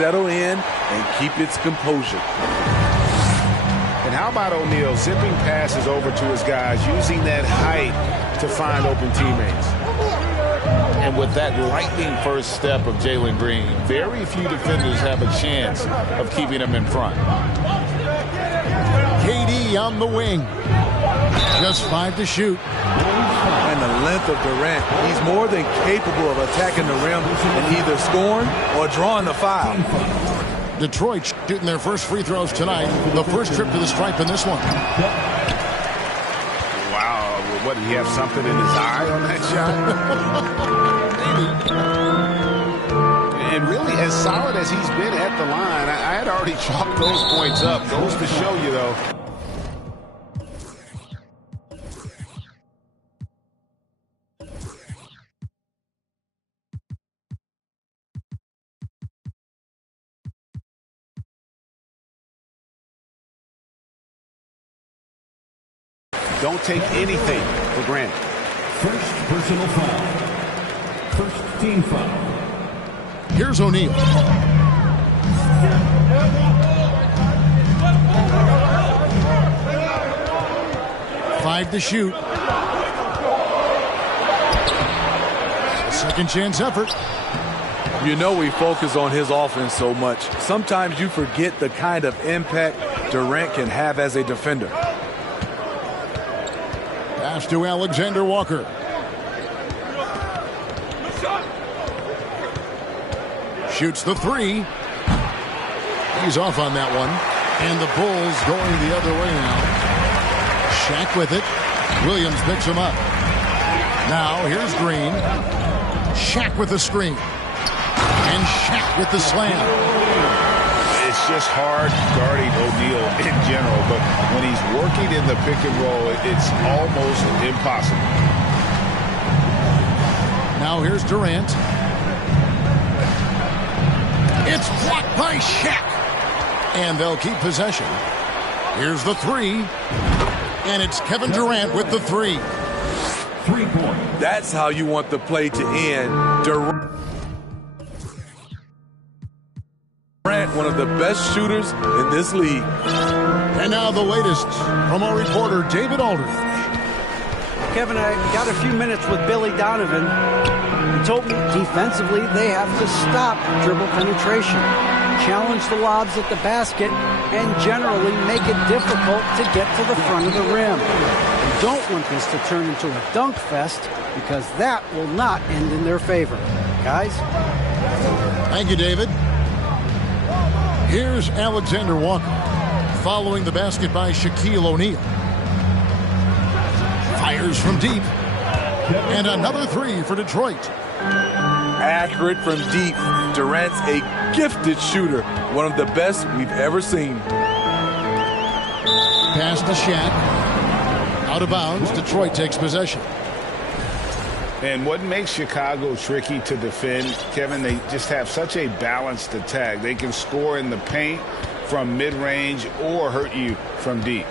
settle in and keep its composure. And how about O'Neal zipping passes over to his guys, using that height to find open teammates? And with that lightning first step of Jalen Green, very few defenders have a chance of keeping him in front. KD on the wing. Just 5 to shoot. And the length of Durant, he's more than capable of attacking the rim and either scoring or drawing the foul. Detroit shooting their first free throws tonight. The first trip to the stripe in this one. Wow, what, did he have something in his eye on that shot? And really, as solid as he's been at the line, I had already chalked those points up. Goes to show you, though. Don't take anything for granted. First personal foul. First team foul. Here's O'Neal. Five to shoot. Second chance effort. You know we focus on his offense so much. Sometimes you forget the kind of impact Durant can have as a defender. Pass to Alexander Walker. Shoots the three. He's off on that one. And the Bulls going the other way now. Shaq with it. Williams picks him up. Now here's Green. Shaq with the screen. And Shaq with the slam. It's just hard guarding O'Neal in general, but when he's working in the pick and roll, it's almost impossible. Now here's Durant. It's blocked by Shaq. And they'll keep possession. Here's the three. And it's Kevin Durant with the three. 3 points. That's how you want the play to end. Durant, one of the best shooters in this league. And now the latest from our reporter, David Aldridge. Kevin, I got a few minutes with Billy Donovan. He told me defensively they have to stop dribble penetration, challenge the lobs at the basket, and generally make it difficult to get to the front of the rim. You don't want this to turn into a dunk fest because that will not end in their favor. Guys? Thank you, David. Here's Alexander Walker, following the basket by Chiquille O'Neal. Fires from deep. And another three for Detroit. Accurate from deep. Durant's a gifted shooter. One of the best we've ever seen. Pass to Shaq. Out of bounds. Detroit takes possession. And what makes Chicago tricky to defend, Kevin, they just have such a balanced attack. They can score in the paint from mid-range or hurt you from deep.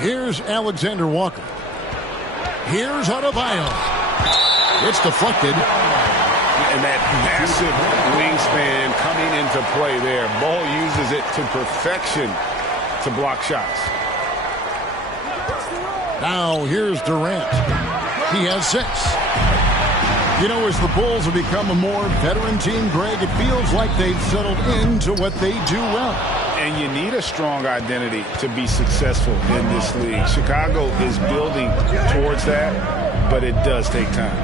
Here's Alexander Walker. Here's Adebayo. It's deflected. And that massive wingspan coming into play there. Ball uses it to perfection to block shots. Now here's Durant. He has 6. You know, as the Bulls have become a more veteran team, Greg, it feels like they've settled into what they do well. And you need a strong identity to be successful in this league. Chicago is building towards that, but it does take time.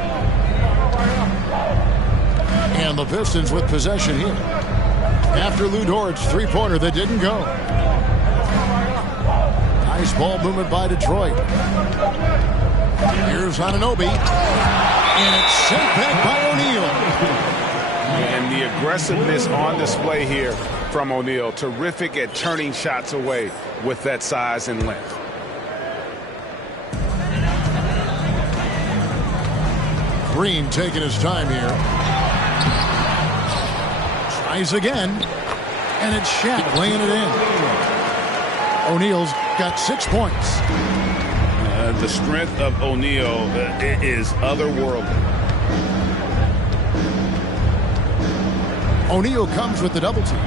And the Pistons with possession here. After Lou Dort's three-pointer that didn't go. Nice ball movement by Detroit. Here's Anunoby. And it's sent back by O'Neal. And the aggressiveness on display here from O'Neal. Terrific at turning shots away with that size and length. Green taking his time here. Tries again. And it's Shaq laying it in. O'Neal's got 6 points. The strength of O'Neal is otherworldly. O'Neal comes with the double team.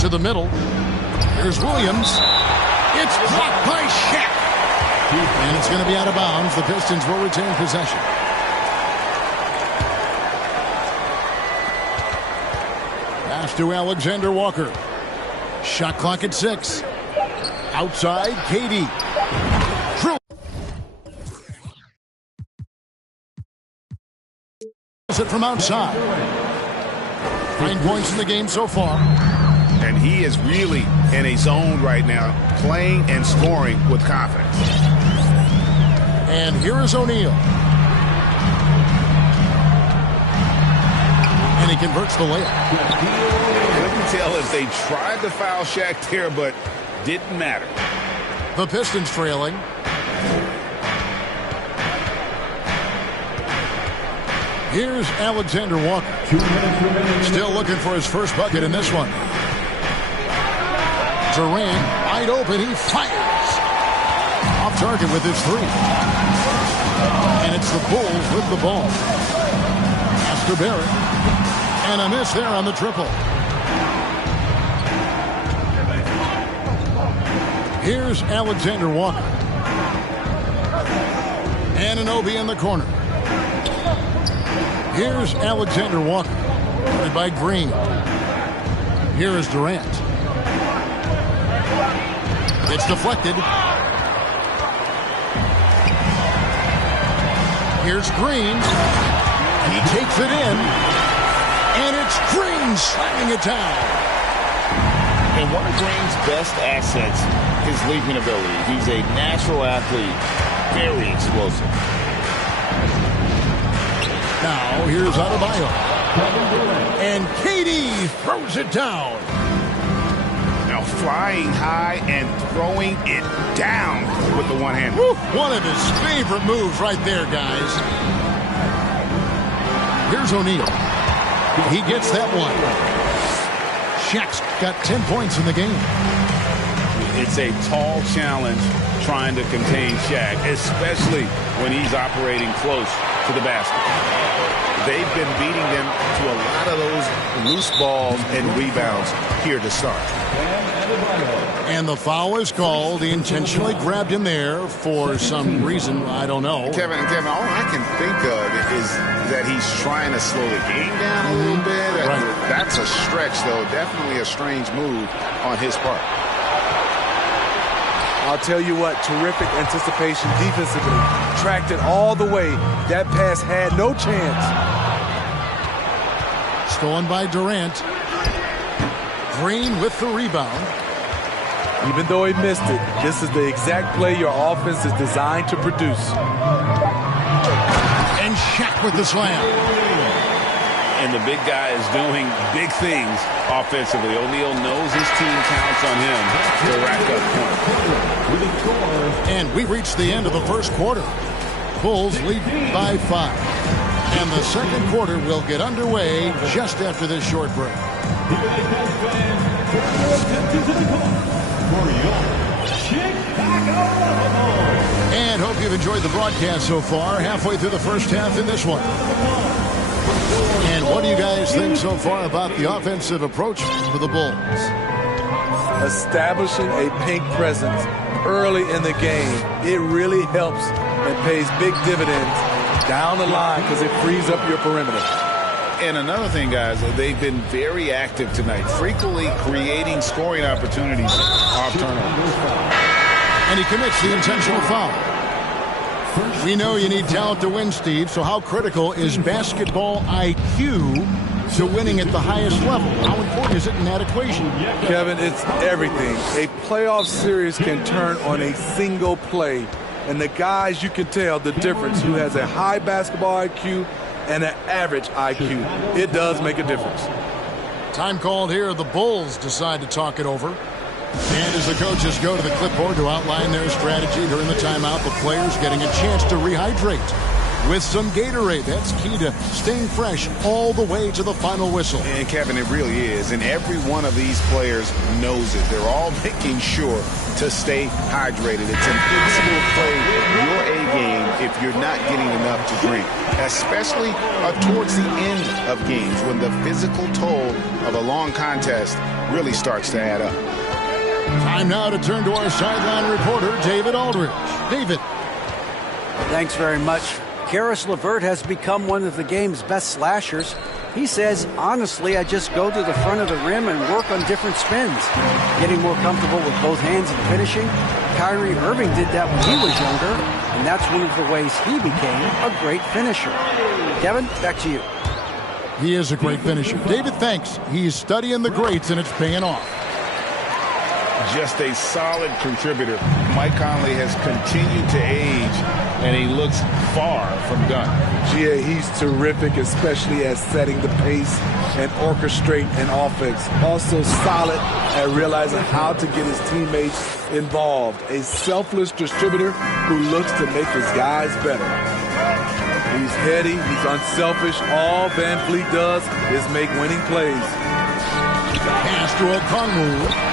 To the middle. Here's Williams. It's blocked by Shaq. And it's going to be out of bounds. The Pistons will retain possession. Pass to Alexander Walker. Shot clock at 6. Outside, KD. It from outside. 9 points in the game so far. And he is really in a zone right now, playing and scoring with confidence. And here is O'Neal. And he converts the layup. Couldn't tell if they tried to foul Shaq there, but didn't matter. The Pistons trailing. Here's Alexander Walker. Still looking for his first bucket in this one. Durant, wide open, he fires. Off target with his 3. And it's the Bulls with the ball. Pass to Barrett. And a miss there on the triple. Here's Alexander Walker. Anunoby in the corner. Here's Alexander Walker. Guarded by Green. Here is Durant. It's deflected. Here's Green. He takes it in. And it's Green slamming it down. And one of Green's best assets is leaping ability. He's a natural athlete. Very explosive. Now, here's Adebayo. And KD throws it down. Now flying high and throwing it down with the one hand. One of his favorite moves right there, guys. Here's O'Neal. He gets that one. Shaq's got 10 points in the game. It's a tall challenge trying to contain Shaq, especially when he's operating close to the basket. They've been beating them to a lot of those loose balls and rebounds here to start. And the foul is called. He intentionally grabbed him there for some reason. I don't know. Kevin, all I can think of is that he's trying to slow the game down a little bit. Right. That's a stretch, though. Definitely a strange move on his part. I'll tell you what, terrific anticipation defensively. Tracked it all the way. That pass had no chance. Stolen by Durant. Green with the rebound. Even though he missed it, this is the exact play your offense is designed to produce. And Shaq with the slam. And the big guy is doing big things offensively. O'Neal knows his team counts on him to rack up points. And we reached the end of the first quarter. Bulls lead by 5. And the second quarter will get underway just after this short break. And hope you've enjoyed the broadcast so far. Halfway through the first half in this one. And what do you guys think so far about the offensive approach for the Bulls? Establishing a pink presence early in the game, it really helps and pays big dividends down the line because it frees up your perimeter. And another thing, guys, they've been very active tonight, frequently creating scoring opportunities off turnovers. And he commits the intentional foul. We know you need talent to win, Steve, so how critical is basketball IQ to winning at the highest level? How important is it in that equation? Kevin, it's everything. A playoff series can turn on a single play. And the guys, you can tell the difference who has a high basketball IQ and an average IQ. It does make a difference. Time called here. The Bulls decide to talk it over. And as the coaches go to the clipboard to outline their strategy during the timeout, the players getting a chance to rehydrate. with some Gatorade. That's key to staying fresh all the way to the final whistle. And Kevin, it really is. And every one of these players knows it. They're all making sure to stay hydrated. It's impossible to play your A game if you're not getting enough to drink, especially towards the end of games when the physical toll of a long contest really starts to add up. Time now to turn to our sideline reporter, David Aldridge. David. Thanks very much. Karis LeVert has become one of the game's best slashers. He says, honestly, I just go to the front of the rim and work on different spins, getting more comfortable with both hands and finishing. Kyrie Irving did that when he was younger, and that's one of the ways he became a great finisher. Kevin, back to you. He is a great finisher. David, thanks. He's studying the greats, and it's paying off. Just a solid contributor. Mike Conley has continued to age, and he looks far from done. Yeah, he's terrific, especially at setting the pace and orchestrating an offense. Also solid at realizing how to get his teammates involved. A selfless distributor who looks to make his guys better. He's heady, he's unselfish. All Van Vliet does is make winning plays. Pass to Okongwu.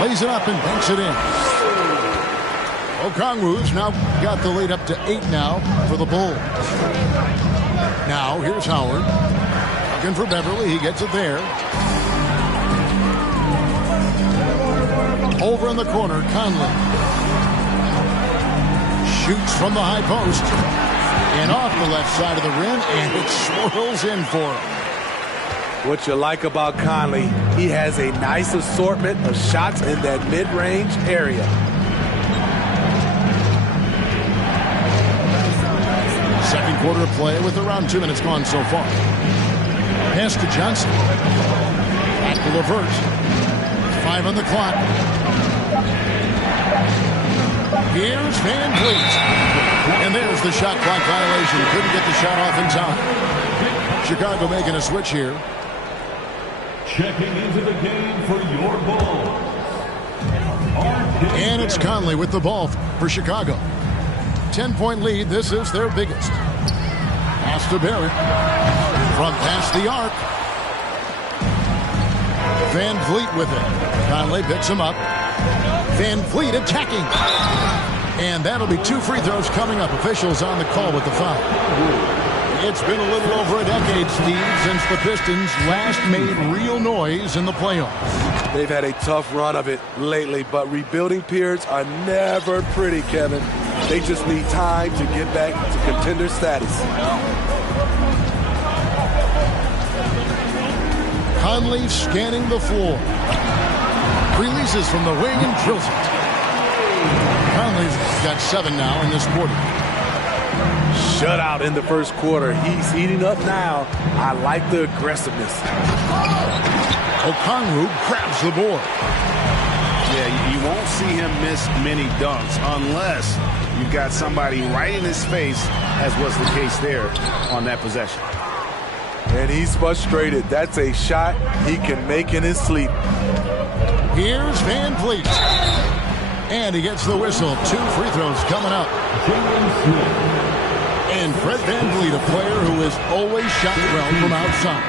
Lays it up and banks it in. Okongwu's now got the lead up to 8 now for the Bulls. Now here's Howard. Looking for Beverly. He gets it there. Over in the corner, Conley. Shoots from the high post. And off the left side of the rim, and it swirls in for him. What you like about Conley, he has a nice assortment of shots in that mid-range area. Second quarter of play with around 2 minutes gone so far. Pass to Johnson. Back to LeVert. 5 on the clock. Here's Van Vliet. And there's the shot clock violation. Couldn't get the shot off in time. Chicago making a switch here. Checking into the game for your Bulls. And it's Conley with the ball for Chicago. 10-point lead. This is their biggest. Pass to Barrett. From past the arc. Van Vliet with it. Conley picks him up. Van Vliet attacking. And that'll be 2 free throws coming up. Officials on the call with the foul. It's been a little over a decade, Steve, since the Pistons last made real noise in the playoffs. They've had a tough run of it lately, but rebuilding periods are never pretty, Kevin. They just need time to get back to contender status. Conley scanning the floor. Releases from the wing and drills it. Conley's got 7 now in this quarter. Shutout in the first quarter. He's heating up now. I like the aggressiveness. Okongwu grabs the board. Yeah, you won't see him miss many dunks unless you've got somebody right in his face, as was the case there on that possession. And he's frustrated. That's a shot he can make in his sleep. Here's Van Vliet. And he gets the whistle. 2 free throws coming up. And Fred Van Vliet, a player who has always shot well from outside.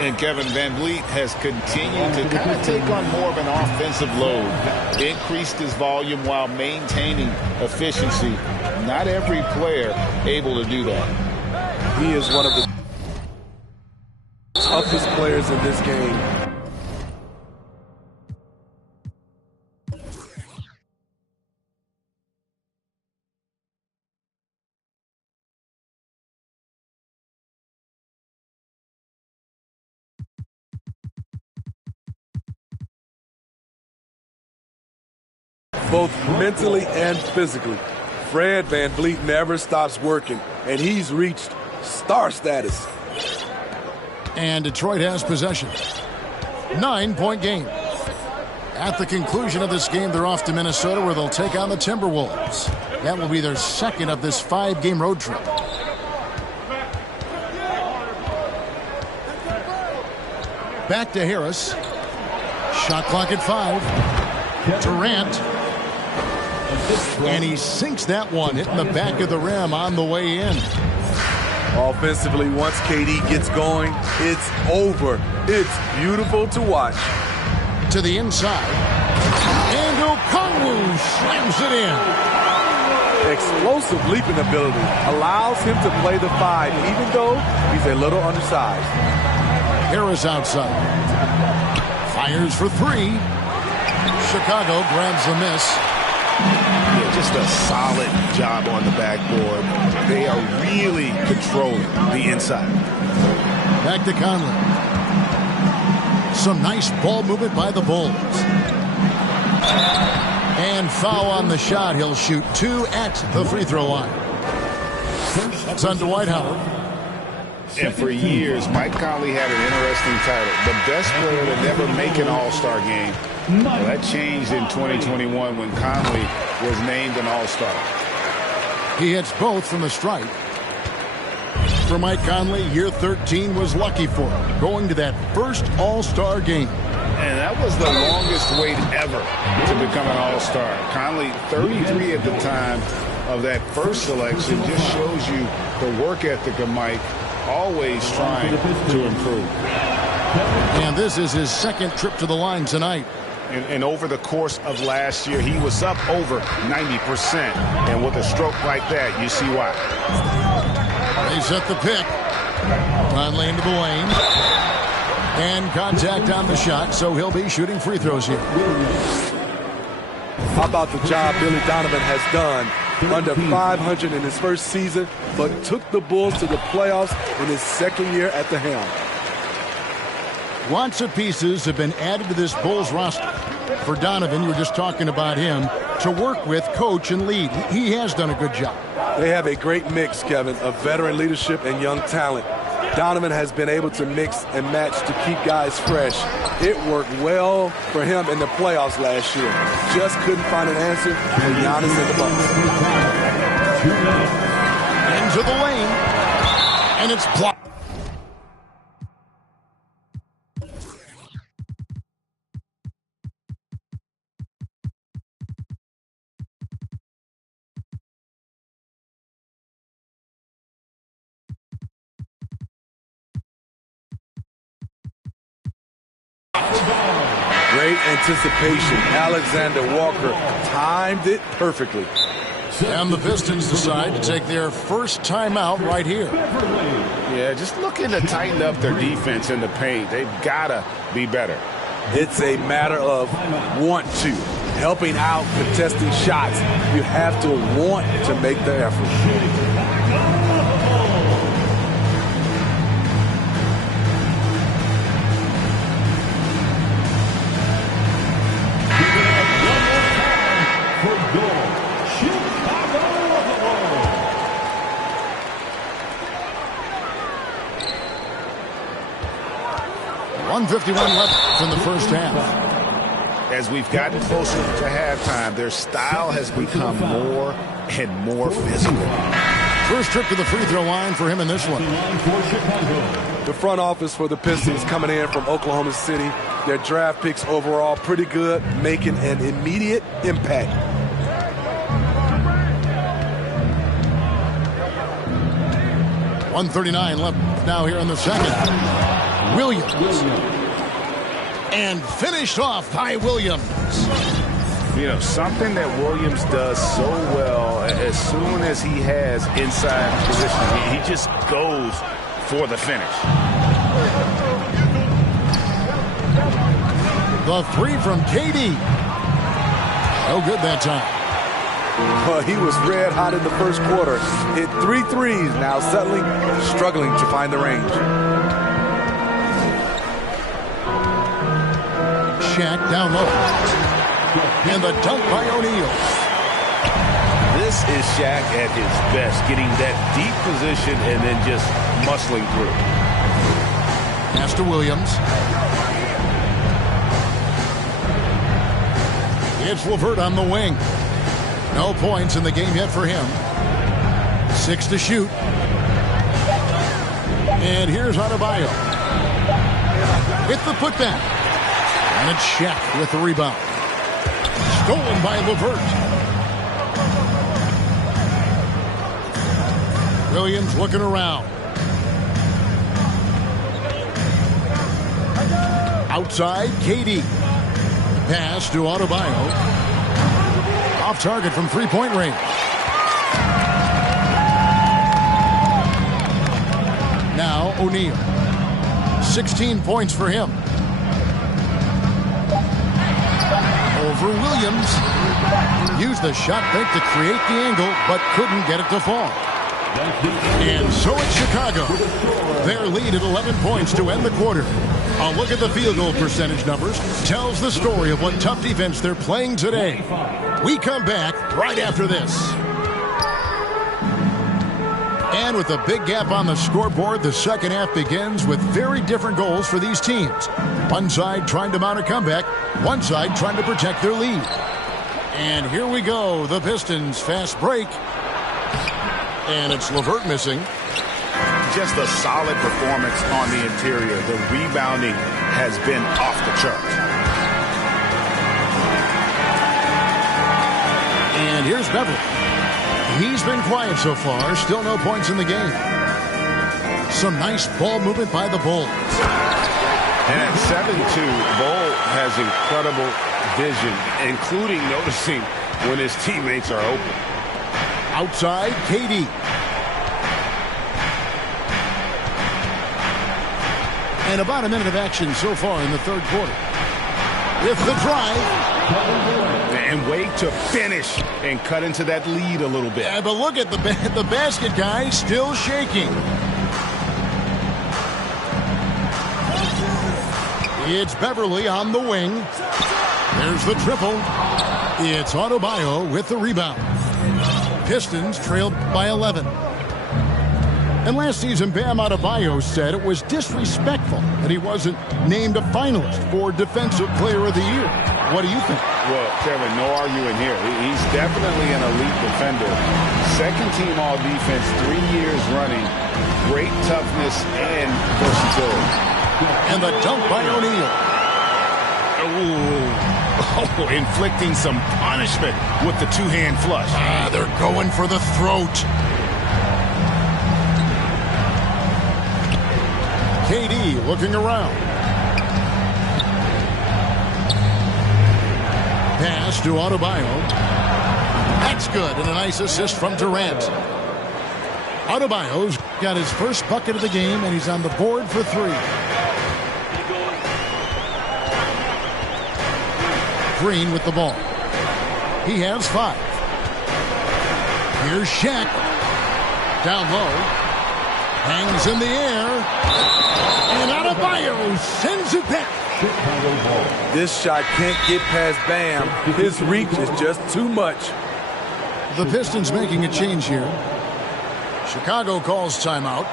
And Kevin Van Vliet has continued to kind of take on more of an offensive load. Increased his volume while maintaining efficiency. Not every player able to do that. He is one of the toughest players in this game. Both mentally and physically. Fred Van Vliet never stops working, and he's reached star status. And Detroit has possession. 9-point game. At the conclusion of this game, they're off to Minnesota, where they'll take on the Timberwolves. That will be their second of this 5-game road trip. Back to Harris. Shot clock at 5. Durant. And he sinks that one, hitting the back of the rim on the way in. Offensively, once KD gets going, it's over. It's beautiful to watch. To the inside. And Okongwu slams it in. Explosive leaping ability allows him to play the 5, even though he's a little undersized. Harris outside. Fires for 3. Chicago grabs the miss. Yeah, just a solid job on the backboard. They are really controlling the inside. Back to Conley. Some nice ball movement by the Bulls. And foul on the shot. He'll shoot 2 at the free throw line. It's on Dwight Howard. And for years, Mike Conley had an interesting title. The best player to never make an All-Star game. Well, that changed in 2021 when Conley was named an All-Star. He hits both from the stripe. For Mike Conley, year 13 was lucky for him, going to that first All-Star game. And that was the longest wait ever to become an All-Star. Conley, 33 at the time of that first selection, just shows you the work ethic of Mike, always trying to improve. And this is his second trip to the line tonight. And over the course of last year, he was up over 90%. And with a stroke like that, you see why. They set the pick. Conley into the lane. And contact on the shot, so he'll be shooting free throws here. How about the job Billy Donovan has done? Under 500 in his first season, but took the Bulls to the playoffs in his second year at the helm. Lots of pieces have been added to this Bulls roster. For Donovan, you were just talking about him, to work with, coach, and lead. He has done a good job. They have a great mix, Kevin, of veteran leadership and young talent. Donovan has been able to mix and match to keep guys fresh. It worked well for him in the playoffs last year. Just couldn't find an answer for Giannis in the Bucks. Into the lane. And it's blocked. Great anticipation. Alexander Walker timed it perfectly. And the Pistons decide to take their first timeout right here. Yeah, just looking to tighten up their defense in the paint. They've got to be better. It's a matter of want to. Helping out, contesting shots. You have to want to make the effort. .151 left in the first half. As we've gotten closer to halftime, their style has become more and more physical. First trip to the free throw line for him in this one. The front office for the Pistons coming in from Oklahoma City. Their draft picks overall pretty good, making an immediate impact. .139 left now here in the second. Williams. And finished off by Williams. You know, something that Williams does so well, as soon as he has inside position, he just goes for the finish. The three from KD. No good that time. Well, he was red hot in the first quarter. Hit 3 threes, now settling, struggling to find the range. Shaq down low. And the dunk by O'Neal. This is Shaq at his best, getting that deep position and then just muscling through. Pass to Williams. It's LeVert on the wing. No points in the game yet for him. 6 to shoot. And here's Adebayo. With the putback. And it's Shaq with the rebound. Stolen by LeVert. Williams looking around. Outside, KD. Pass to Adebayo. Off target from three-point range. Now O'Neal. 16 points for him. Over Williams. Used the shot fake to create the angle, but couldn't get it to fall. And so it's Chicago. Their lead at 11 points to end the quarter. A look at the field goal percentage numbers tells the story of what tough defense they're playing today. We come back right after this. And with a big gap on the scoreboard, the second half begins with very different goals for these teams. One side trying to mount a comeback, one side trying to protect their lead. And here we go, the Pistons fast break. And it's LeVert missing. Just a solid performance on the interior. The rebounding has been off the charts. And here's Beverly. He's been quiet so far. Still no points in the game. Some nice ball movement by the Bulls. And at 7-2, Bull has incredible vision, including noticing when his teammates are open. Outside, KD. And about a minute of action so far in the third quarter. With the drive. And wait to finish and cut into that lead a little bit. Yeah, but look at the basket guy still shaking. It's Beverly on the wing. There's the triple. It's Adebayo with the rebound. Pistons trailed by 11. And last season, Bam Adebayo said it was disrespectful that he wasn't named a finalist for Defensive Player of the Year. What do you think? Well, Kevin, no arguing here. He's definitely an elite defender. Second team all defense 3 years running. Great toughness and versatility. And the dunk by O'Neal. Oh, inflicting some punishment with the two-hand flush. They're going for the throat. KD looking around. Pass to Adebayo. That's good, and a nice assist from Durant. Adebayo's got his first bucket of the game, and he's on the board for three. Green with the ball. He has 5. Here's Shaq. Down low. Hangs in the air. And Adebayo sends it back. This shot can't get past Bam. His reach is just too much. The Pistons making a change here. Chicago calls timeout.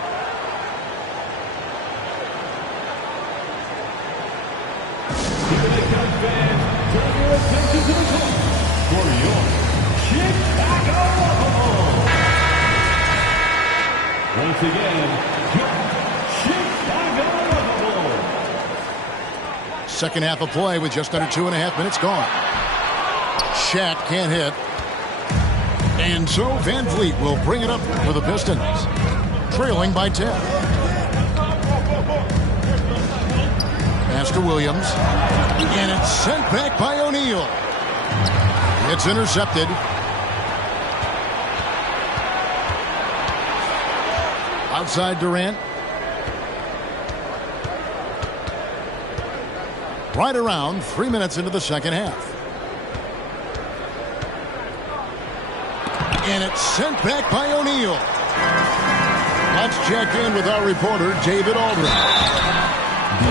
For your Chicago. Once again, Chicago. Second half of play with just under 2.5 minutes gone. Shaq can't hit. And so Van Vliet will bring it up for the Pistons. Trailing by 10. Pass to Williams. And it's sent back by O'Neal. It's intercepted. Outside Durant. Right around 3 minutes into the second half. And it's sent back by O'Neal. Let's check in with our reporter, David Aldridge.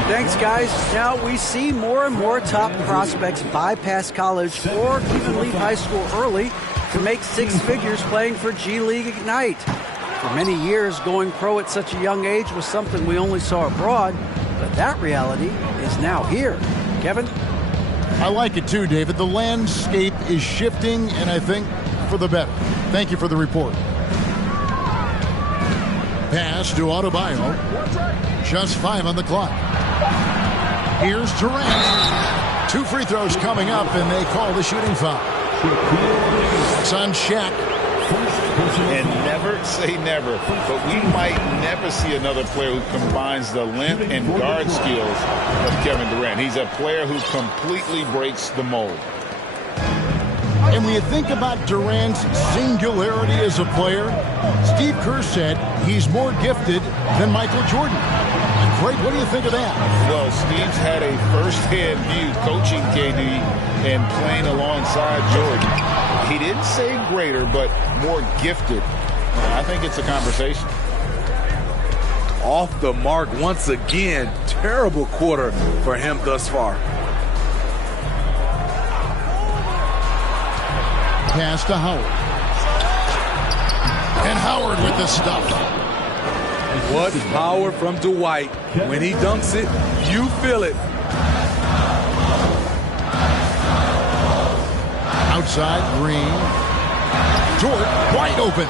Thanks, guys. Now we see more and more top prospects bypass college or even leave high school early to make 6 figures playing for G League Ignite. For many years, going pro at such a young age was something we only saw abroad, but that reality is now here. Kevin? I like it too, David. The landscape is shifting, and I think for the better. Thank you for the report. Pass to Adebayo. Just 5 on the clock. Here's Durant. 2 free throws coming up, and they call the shooting foul. It's on Shaq. And never say never, but we might never see another player who combines the length and guard skills of Kevin Durant. He's a player who completely breaks the mold. And when you think about Durant's singularity as a player, Steve Kerr said he's more gifted than Michael Jordan. Craig, what do you think of that? Well, Steve's had a first-hand view coaching KD and playing alongside Jordan. He didn't say greater, but more gifted. I think it's a conversation. Off the mark once again. Terrible quarter for him thus far. Pass to Howard. And Howard with the stuff. What power from Dwight. When he dunks it, you feel it. Outside, Green. Dort, wide open.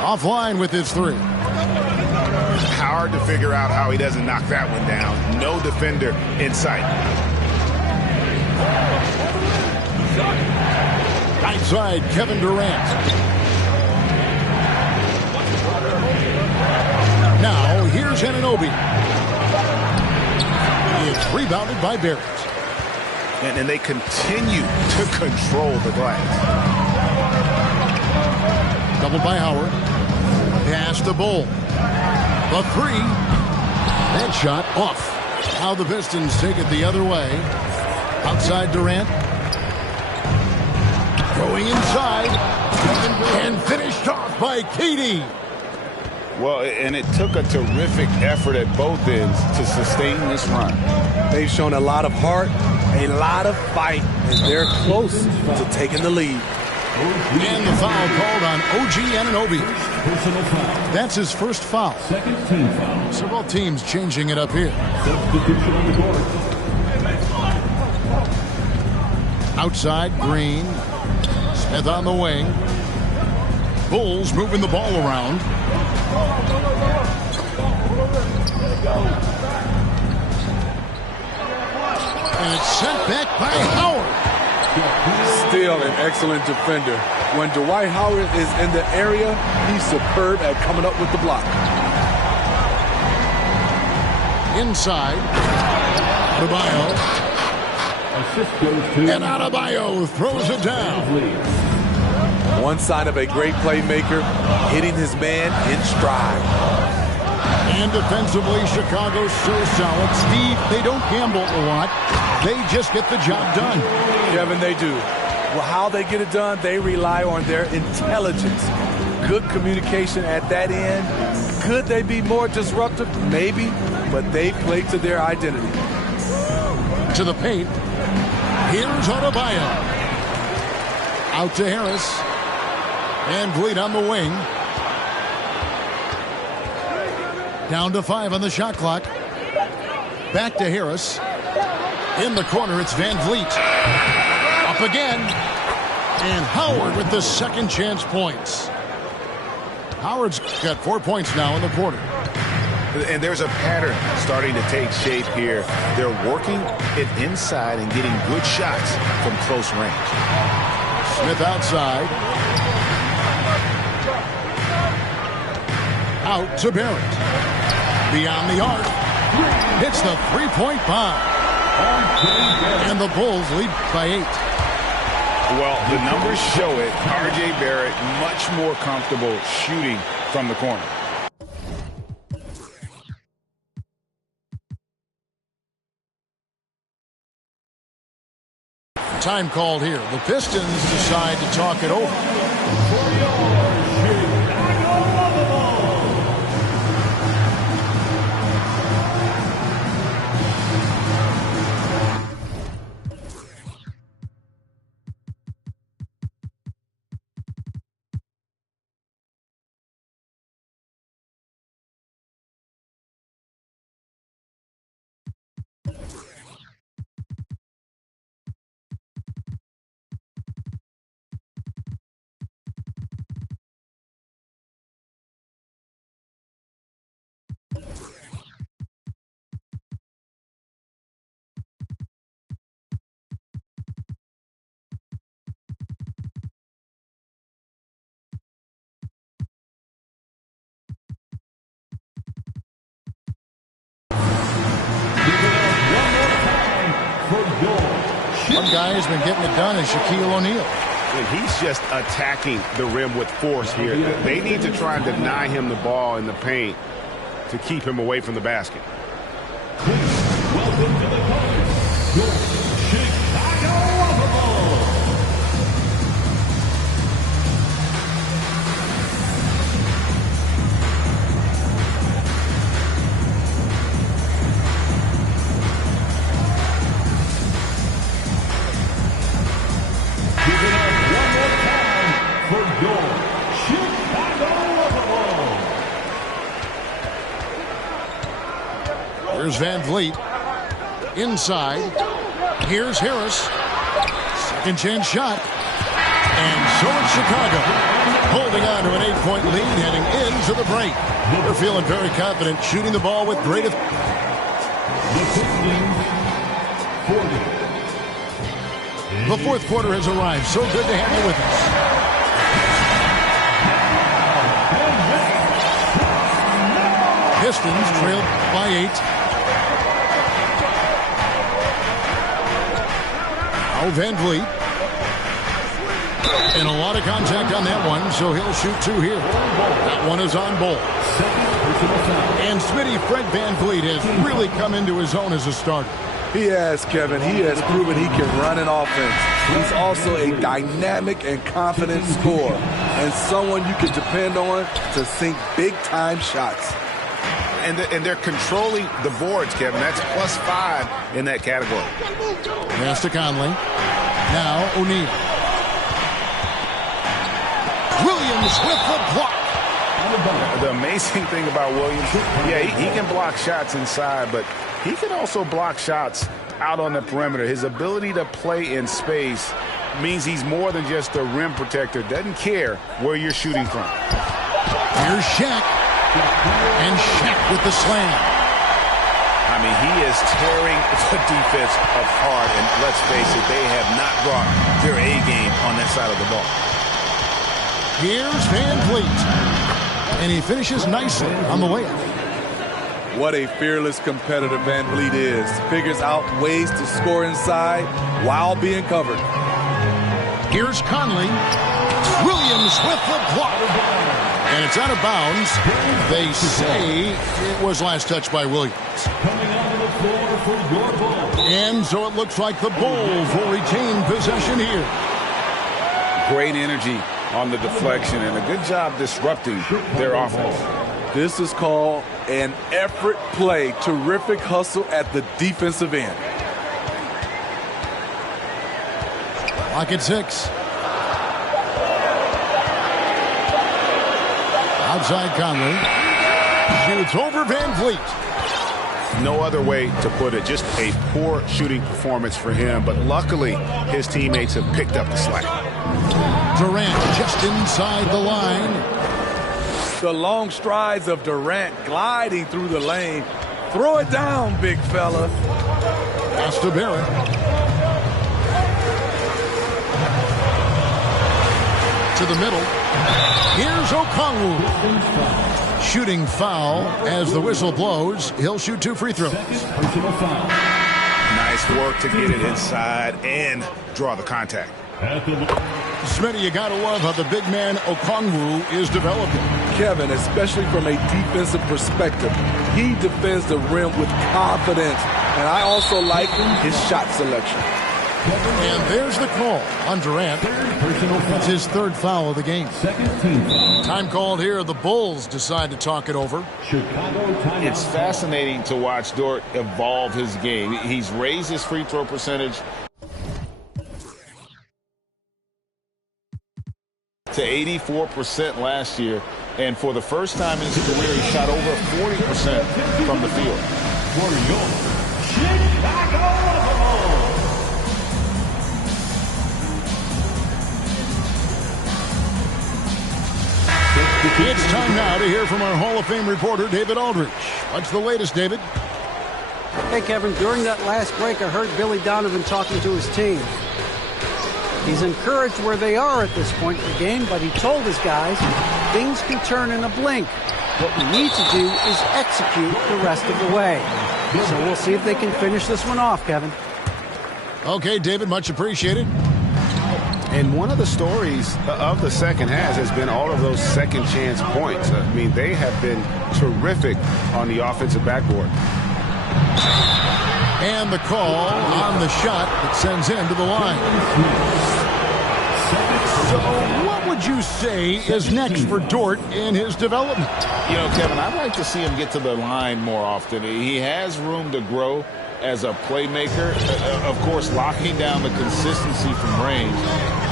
Offline with his three. Hard to figure out how he doesn't knock that one down. No defender in sight. Outside, Kevin Durant. Now, here's Anunoby. It's rebounded by Barrett. And they continue to control the glass. Doubled by Howard. Pass to Bull. The three. That shot off. Now the Pistons take it the other way. Outside Durant. Going inside. And finished off by KD. Well, and it took a terrific effort at both ends to sustain this run. They've shown a lot of heart, a lot of fight, and they're close to taking the lead. And the foul called on OG Anunoby. Personal foul. That's his first foul. Second team foul. Several teams changing it up here. Substitution on the court. Outside, Green. Smith on the wing. Bulls moving the ball around. And it's sent back by Howard. Still an excellent defender. When Dwight Howard is in the area, he's superb at coming up with the block. Inside. Adebayo. Assist goes to And Adebayo throws it down. One sign of a great playmaker, hitting his man in stride. And defensively, Chicago's so solid. Steve, they don't gamble a lot. They just get the job done. Kevin, they do. Well, how they get it done, they rely on their intelligence. Good communication at that end. Could they be more disruptive? Maybe, but they play to their identity. To the paint. Here's Adebayo. Out to Harris. And Vliet on the wing. Down to 5 on the shot clock. Back to Harris. In the corner, it's Van Vliet. Up again. And Howard with the second chance points. Howard's got 4 points now in the quarter. And there's a pattern starting to take shape here. They're working it inside and getting good shots from close range. Smith outside. Out to Barrett. Beyond the arc. Hits the three-point bomb. And the Bulls lead by 8. Well, the numbers show it. R.J. Barrett much more comfortable shooting from the corner. Time called here. The Pistons decide to talk it over. One guy has been getting it done is Chiquille O'Neal. And he's just attacking the rim with force here. They need to try and deny him the ball in the paint to keep him away from the basket. Welcome to the Colors, your Chicago Bulls. Give it up one more time for your Chicago Bulls. Here's Van Vliet. Inside. Here's Harris. Second chance shot. And so it's Chicago. Holding on to an 8-point lead heading into the break. They're feeling very confident shooting the ball with great effect. The fourth quarter has arrived. So good to have you with us. Pistons trailed by 8. Now Van Vliet. And a lot of contact on that one, so he'll shoot 2 here. That one is on Bull. And Smitty, Fred Van Vliet has really come into his own as a starter. He has, Kevin. He has proven he can run an offense. He's also a dynamic and confident scorer and someone you can depend on to sink big-time shots. And they're controlling the boards, Kevin. That's +5 in that category. Pass to Conley. Now O'Neal. Williams with the block. The amazing thing about Williams, yeah, he can block shots inside, but he can also block shots out on the perimeter. His ability to play in space means he's more than just a rim protector. Doesn't care where you're shooting from. Here's Shaq. And Shaq with the slam. I mean, he is tearing the defense apart. And let's face it, they have not brought their A game on that side of the ball. Here's Van Vliet. And he finishes nicely on the layup. What a fearless competitor Van Vliet is. Figures out ways to score inside while being covered. Here's Conley. Williams with the block. And it's out of bounds. They say it was last touched by Williams. Coming onto the floor for your Bulls. And so it looks like the Bulls will retain possession here. Great energy on the deflection and a good job disrupting their offense. This is called an effort play. Terrific hustle at the defensive end. Clock at 6. Outside Conley. Shoots over Van Vliet. No other way to put it. Just a poor shooting performance for him. But luckily, his teammates have picked up the slack. Durant just inside the line. The long strides of Durant gliding through the lane. Throw it down, big fella. Pass to Barrett. To the middle. Here's Okongwu. Shooting foul as the whistle blows. He'll shoot 2 free throws. Nice work to get it inside and draw the contact. Smitty, you gotta love how the big man Okongwu is developing. Kevin, especially from a defensive perspective, he defends the rim with confidence. And I also like his shot selection. And there's the call on Durant. That's his 3rd foul of the game. Time called here. The Bulls decide to talk it over. It's fascinating to watch Dort evolve his game. He's raised his free throw percentage to 84% last year. And for the first time in his career, he shot over 40% from the field. For your Chicago Bulls. It's time now to hear from our Hall of Fame reporter, David Aldridge. What's the latest, David? Hey, Kevin, during that last break, I heard Billy Donovan talking to his team. He's encouraged where they are at this point in the game, but he told his guys things can turn in a blink. What we need to do is execute the rest of the way. So we'll see if they can finish this one off, Kevin. Okay, David, much appreciated. And one of the stories of the second half has been all of those second chance points. I mean, they have been terrific on the offensive backboard. And the call on the shot that sends him to the line. So what would you say is next for Dort in his development? You know, Kevin, I'd like to see him get to the line more often. He has room to grow as a playmaker. Of course, locking down the consistency from range,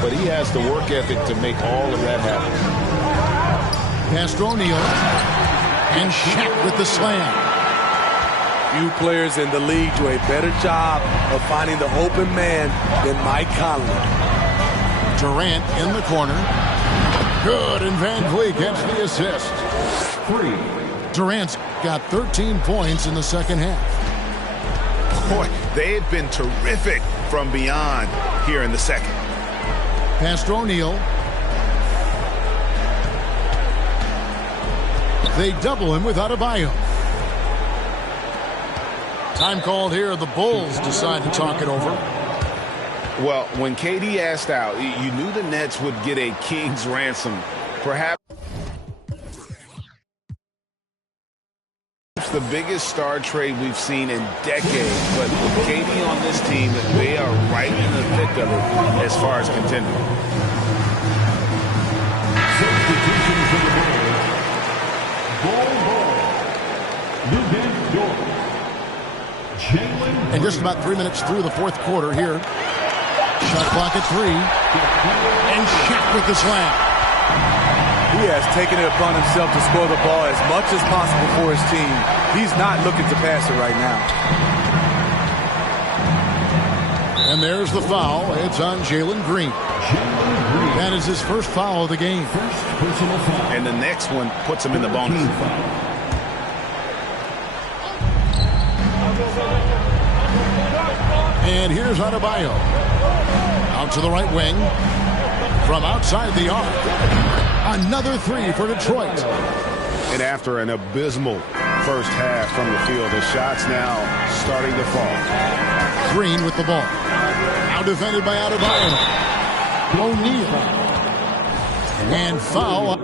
but he has the work ethic to make all of that happen. Pass to O'Neal. And Shaq with the slam. Few players in the league do a better job of finding the open man than Mike Conley. Durant in the corner. Good, and Van Vliet gets the assist. Durant's got 13 points in the second half. Boy, they've been terrific from beyond here in the second. Pass to O'Neal. They double him with Adebayo. Time called here. The Bulls decide to talk it over. Well, when KD asked out, you knew the Nets would get a king's ransom. Perhaps the biggest star trade we've seen in decades. But with KD on this team, they are right in the thick of it as far as contending. Substitution for the Bulls. Ball. And just about 3 minutes through the fourth quarter here. Shot clock at 3. And Shaq with the slam. He has taken it upon himself to score the ball as much as possible for his team. He's not looking to pass it right now. And there's the foul. It's on Jalen Green. That is his first foul of the game. And the next one puts him in the bonus. And here's Adebayo. Out to the right wing. From outside the arc. Another three for Detroit. And after an abysmal first half from the field, the shot's now starting to fall. Green with the ball. Now defended by Adebayo. O'Neal. And foul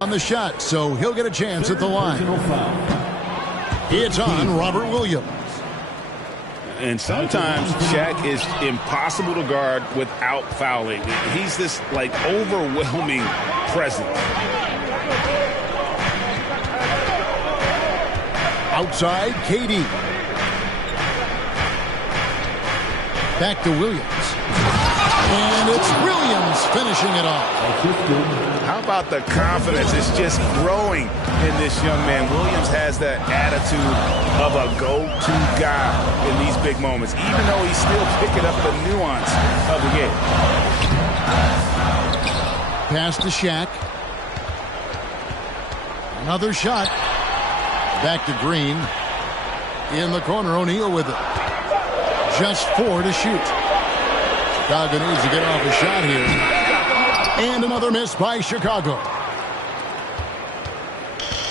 on the shot, so he'll get a chance at the line. It's on Robert Williams. And sometimes Shaq is impossible to guard without fouling. He's this, like, overwhelming presence. Outside, KD. Back to Williams. And it's Williams finishing it off. How about the confidence? It's just growing in this young man. Williams has that attitude of a go-to guy in these big moments, even though he's still picking up the nuance of the game. Pass to Shaq. Another shot. Back to Green. In the corner, O'Neal with it. Just 4 to shoot. Chicago needs to get off a shot here. And another miss by Chicago.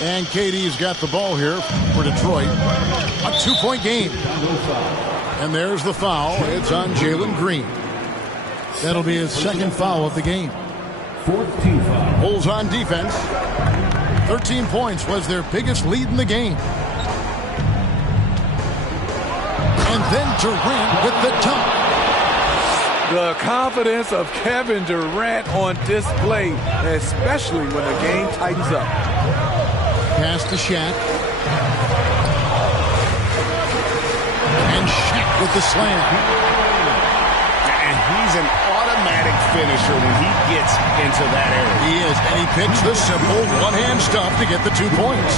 And KD's got the ball here for Detroit. A 2-point game. And there's the foul. It's on Jalen Green. That'll be his second foul of the game. 14 foul. Bulls on defense. 13 points was their biggest lead in the game. And then Durant with the dunk. The confidence of Kevin Durant on display, especially when the game tightens up. Pass to Shaq. And Shaq with the slam. And he's an automatic finisher when he gets into that area. He is, and he picks the simple one-hand stuff to get the 2 points.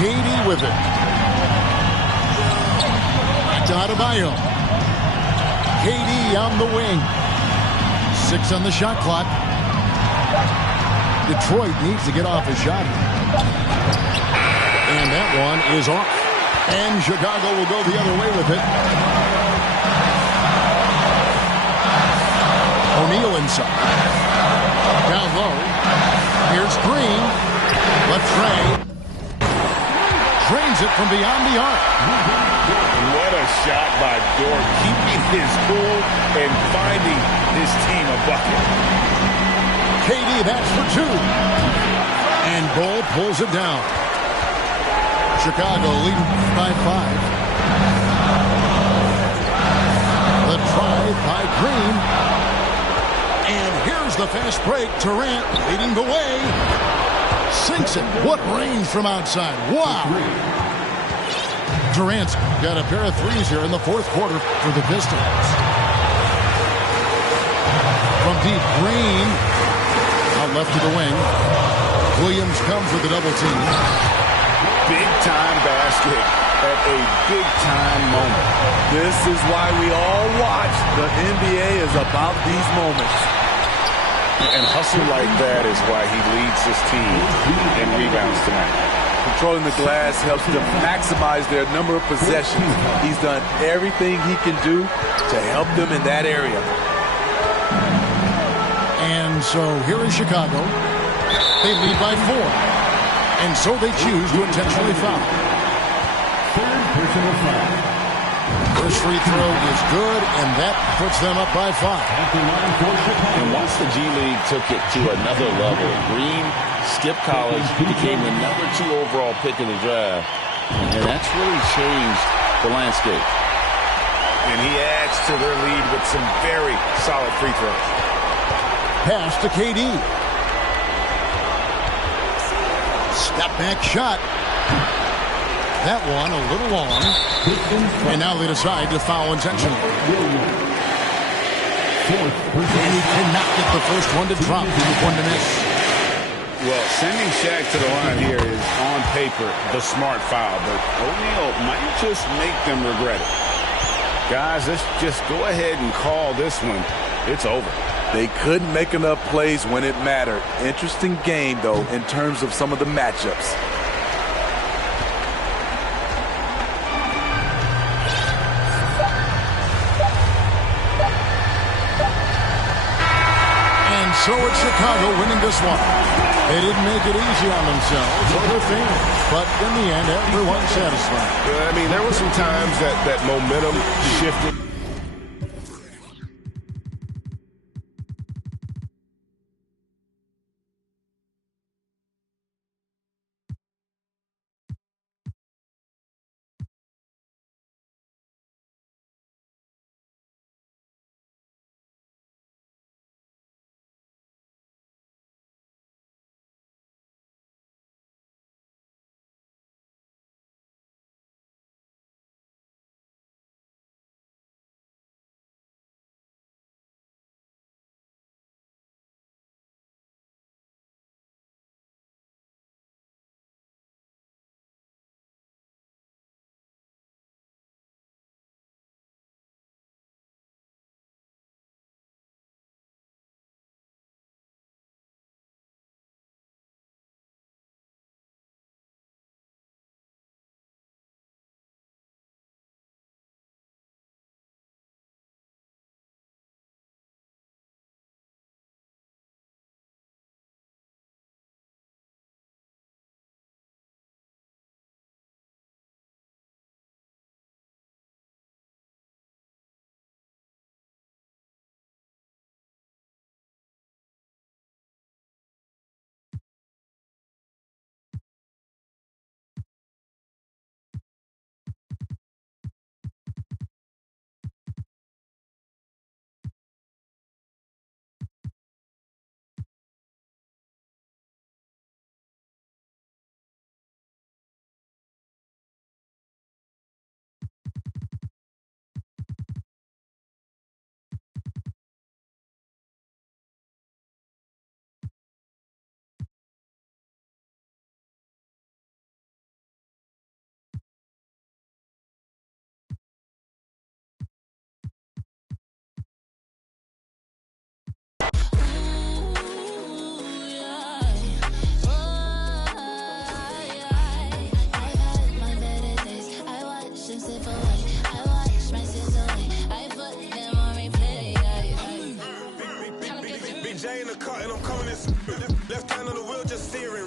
KD with it. Adebayo. KD on the wing. 6 on the shot clock. Detroit needs to get off a shot. And that one is off. And Chicago will go the other way with it. O'Neal inside. Down low. Here's Green. Left Trey. drains it from beyond the arc. What a shot by Dort, keeping his cool and finding his team a bucket. KD, that's for two. And Bull pulls it down. Chicago leading by 5. The drive by Green. And here's the fast break. Durant leading the way. Sinks it. What range from outside. Wow. Durant's got a pair of threes here in the fourth quarter for the Pistons. From deep, Green. Out left to the wing. Williams comes with a double team. Big-time basket at a big-time moment. This is why we all watch. The NBA is about these moments. And hustle like that is why he leads his team in rebounds tonight. Controlling the glass helps them maximize their number of possessions. He's done everything he can do to help them in that area. And so here is Chicago. They lead by 4. And so they choose to intentionally foul. Third personal foul. First free throw is good, and that puts them up by 5. At the line for Chicago. And once the G League took it to another level, Green skipped college, became the number 2 overall pick in the draft, and that's really changed the landscape. And he adds to their lead with some very solid free throws. Pass to KD. Step back shot. That one a little long. And now they decide to foul intentionally. And he cannot get the first one to drop. One to miss. Well, sending Shaq to the line here is on paper the smart foul, but O'Neal might just make them regret it. Guys, let's just go ahead and call this one. It's over. They couldn't make enough plays when it mattered. Interesting game, though, in terms of some of the matchups. And so it's Chicago winning this one. They didn't make it easy on themselves or their fans, but in the end, everyone's satisfied. I mean, there were some times that momentum shifted. J in the car and I'm coming in. Left hand on the wheel just steering.